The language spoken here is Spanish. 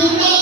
Amén.